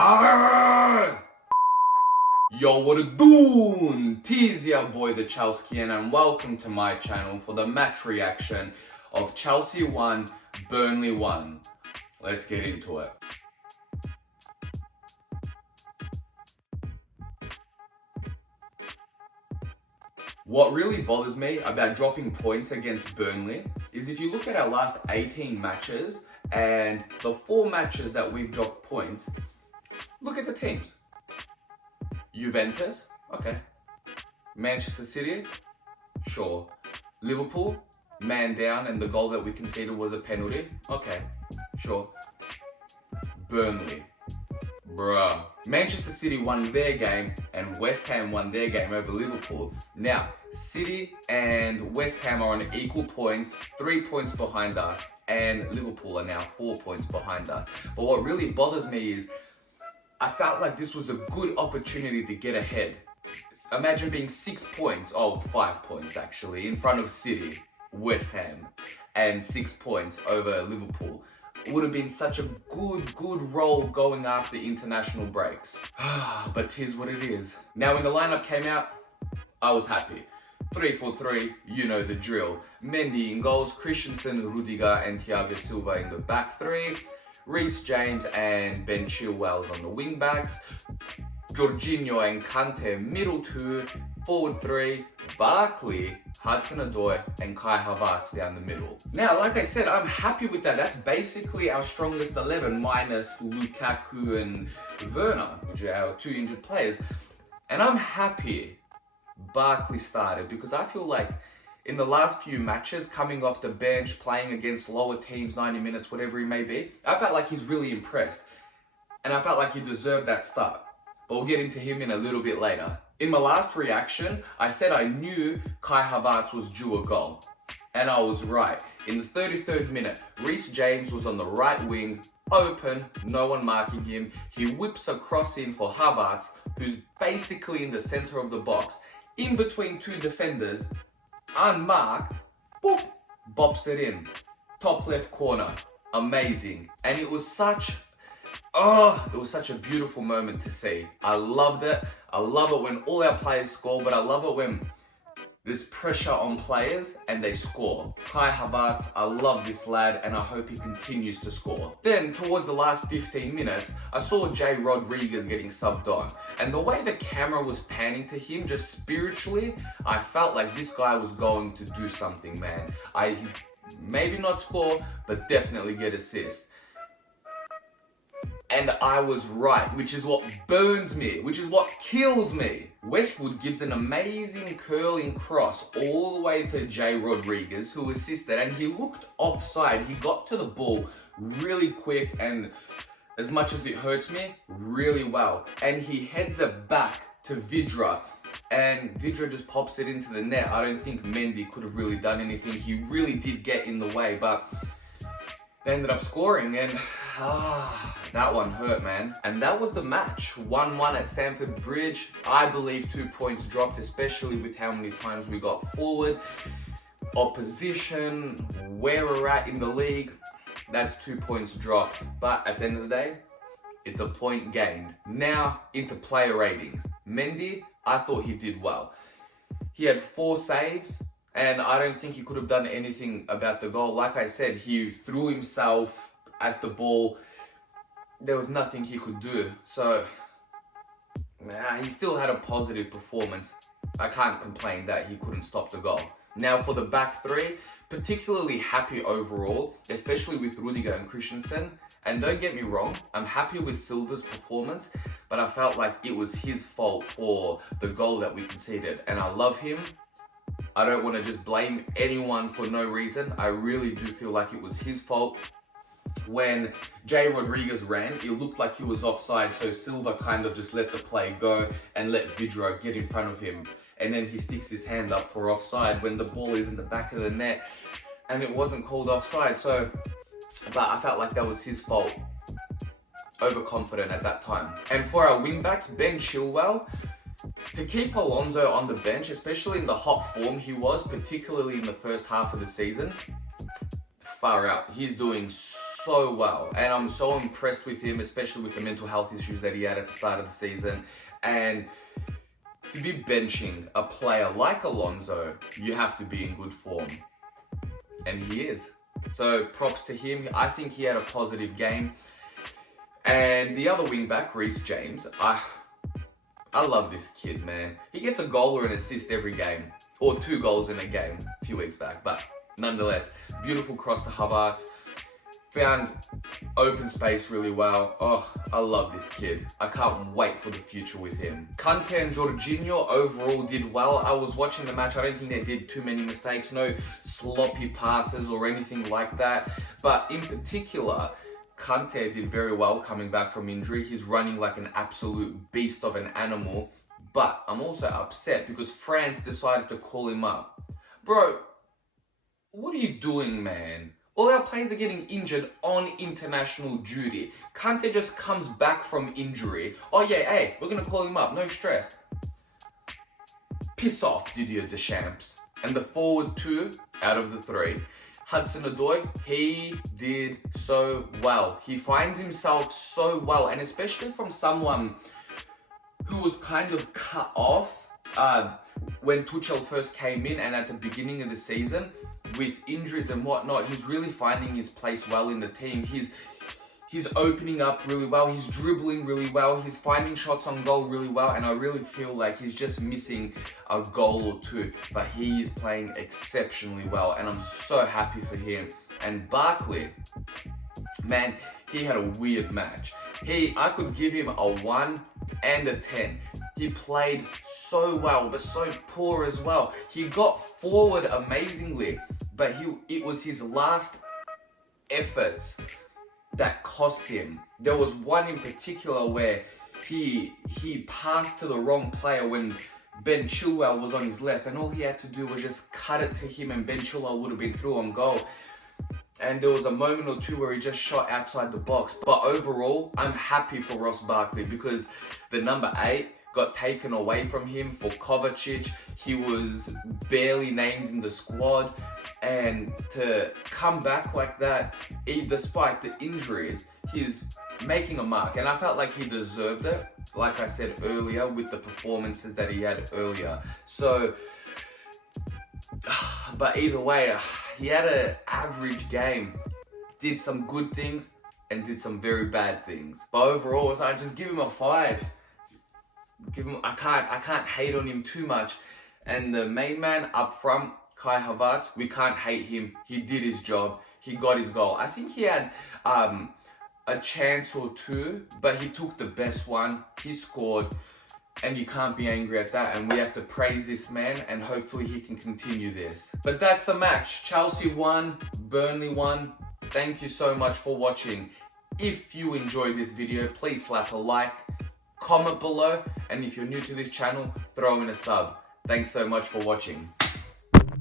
Arr! Yo, what it doon? Tis your boy the Chelskian and welcome to my channel for the match reaction of Chelsea 1, Burnley 1. Let's get into it. What really bothers me about dropping points against Burnley is if you look at our last 18 matches and the 4 matches that we've dropped points, look at the teams. Juventus, okay. Manchester City, sure. Liverpool, man down and the goal that we conceded was a penalty, okay, sure. Burnley, bruh. Manchester City won their game and West Ham won their game over Liverpool. Now, City and West Ham are on equal points, 3 points behind us, and Liverpool are now 4 points behind us. But what really bothers me is I felt like this was a good opportunity to get ahead. Imagine being 6 points, 5 points actually, in front of City, West Ham, and 6 points over Liverpool. It would have been such a good role going after international breaks. But 'tis what it is. Now when the lineup came out, I was happy. 3-4-3, you know the drill. Mendy in goals, Christensen, Rudiger and Thiago Silva in the back three. Reece James and Ben Chilwell on the wing backs. Jorginho and Kante middle two. Forward three, Barkley, Hudson-Odoi and Kai Havertz down the middle. Now, like I said, I'm happy with that. That's basically our strongest 11 minus Lukaku and Werner, which are our 2 injured players. And I'm happy Barkley started because I feel like in the last few matches, coming off the bench, playing against lower teams, 90 minutes, whatever he may be, I felt like he's really impressed. And I felt like he deserved that start. But we'll get into him in a little bit later. In my last reaction, I said I knew Kai Havertz was due a goal. And I was right. In the 33rd minute, Reece James was on the right wing, open, no one marking him. He whips a cross in for Havertz, who's basically in the center of the box, in between 2 defenders, unmarked, boop, bops it in. Top left corner, amazing. And it was such a beautiful moment to see. I loved it. I love it when all our players score, but I love it when there's pressure on players and they score. Kai Havertz, I love this lad and I hope he continues to score. Then towards the last 15 minutes, I saw Jay Rodriguez getting subbed on. And the way the camera was panning to him, just spiritually, I felt like this guy was going to do something, man. Maybe not score, but definitely get assist. And I was right, which is what burns me, which is what kills me. Westwood gives an amazing curling cross all the way to Jay Rodriguez, who assisted, and he looked offside. He got to the ball really quick and, as much as it hurts me, really well. And he heads it back to Vidra, and Vidra just pops it into the net. I don't think Mendy could have really done anything. He really did get in the way, but they ended up scoring, and that one hurt, man. And that was the match. 1-1 at Stamford Bridge. I believe 2 points dropped, especially with how many times we got forward. Opposition, where we're at in the league, that's 2 points dropped. But at the end of the day, it's a point gained. Now, into player ratings. Mendy, I thought he did well. He had 4 saves. And I don't think he could have done anything about the goal. Like I said, he threw himself at the ball. There was nothing he could do. So, he still had a positive performance. I can't complain that he couldn't stop the goal. Now for the back three, particularly happy overall, especially with Rudiger and Christensen. And don't get me wrong, I'm happy with Silva's performance, but I felt like it was his fault for the goal that we conceded. And I love him. I don't want to just blame anyone for no reason. I really do feel like it was his fault. When Jay Rodriguez ran, it looked like he was offside, so Silva kind of just let the play go and let Vidra get in front of him. And then he sticks his hand up for offside when the ball is in the back of the net and it wasn't called offside. But I felt like that was his fault. Overconfident at that time. And for our wingbacks, Ben Chilwell, to keep Alonso on the bench, especially in the hot form he was, particularly in the first half of the season, far out. He's doing so so well. And I'm so impressed with him, especially with the mental health issues that he had at the start of the season. And to be benching a player like Alonso, you have to be in good form. And he is. So props to him. I think he had a positive game. And the other wing back, Reece James, I love this kid, man. He gets a goal or an assist every game. Or 2 goals in a game a few weeks back. But nonetheless, beautiful cross to Havertz. Found open space really well. Oh, I love this kid. I can't wait for the future with him. Kante and Jorginho overall did well. I was watching the match. I don't think they did too many mistakes. No sloppy passes or anything like that. But in particular, Kante did very well coming back from injury. He's running like an absolute beast of an animal. But I'm also upset because France decided to call him up. Bro, what are you doing, man? All our players are getting injured on international duty. Kante just comes back from injury. Oh yeah, hey, we're gonna call him up, no stress. Piss off, Didier Deschamps. And the forward 2 out of the 3. Hudson-Odoi, he did so well. He finds himself so well, and especially from someone who was kind of cut off when Tuchel first came in and at the beginning of the season. With injuries and whatnot, he's really finding his place well in the team. He's opening up really well. He's dribbling really well. He's finding shots on goal really well. And I really feel like he's just missing a goal or 2. But he is playing exceptionally well. And I'm so happy for him. And Barkley, man, he had a weird match. I could give him a 1 and a 10. He played so well, but so poor as well. He got forward amazingly, but it was his last efforts that cost him. There was one in particular where he passed to the wrong player when Ben Chilwell was on his left, and all he had to do was just cut it to him, and Ben Chilwell would have been through on goal. And there was a moment or 2 where he just shot outside the box. But overall, I'm happy for Ross Barkley because the number 8 got taken away from him for Kovacic. He was barely named in the squad. And to come back like that, despite the injuries, he's making a mark. And I felt like he deserved it, like I said earlier, with the performances that he had earlier. So, but either way, he had an average game. Did some good things and did some very bad things. But overall, I just give him a 5. I can't hate on him too much. And the main man up front, Kai Havertz, we can't hate him. He did his job. He got his goal. I think he had a chance or 2, but he took the best one. He scored. And you can't be angry at that, and we have to praise this man, and hopefully he can continue this. But that's the match. Chelsea won, Burnley won. Thank you so much for watching. If you enjoyed this video, please slap a like, comment below, and if you're new to this channel, throw in a sub. Thanks so much for watching.